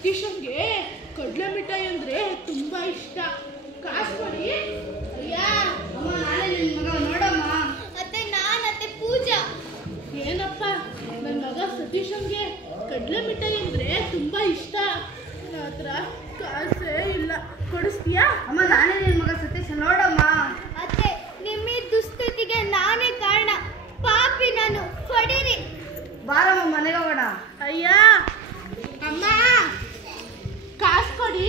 ಸತೀಶಂಗೆ ಕಡಲೆ ಮಿಠಾಯಿ ಅಂದ್ರೆ ತುಂಬಾ ಇಷ್ಟ. ಕಾಸು ಕೊಡಿ. ಅಯ್ಯ ಅಮ್ಮ, ನಾನೇ ನಿನ್ ಮಗ ನೋಡಮ್ಮ. ಅತ್ತೆ, ನಾನತ್ತೆ ಪೂಜಾ. ಏನಪ್ಪ, ನನ್ನ ಮಗ ಸತೀಶಂಗೆ ಕಡಲೆ ಮಿಠಾಯಿ ಅಂದ್ರೆ ತುಂಬಾ ಇಷ್ಟ. ನನ್ನ ಹತ್ರ ಕಾಸೇ ಇಲ್ಲ, ಕೊಡಿಸ್ತೀಯಾ? ಅಮ್ಮ, ನಾನೇ ನಿನ್ ಮಗ ಸತೀಶ್ ನೋಡಮ್ಮ. ಅತ್ತೆ, ನಿಮ್ಮ ದುಸ್ಥಿತಿಗೆ ನಾನೇ ಕಾರಣ. ಪಾಪಿ ನಾನು, ಕೊಡಿರಿ. ಬಾರಮ್ಮ, ಮನೆಗೆ ಹೋಗೋಣ. ಅಯ್ಯ ಅಮ್ಮ, ಕಾಸು ಕೊಡಿ.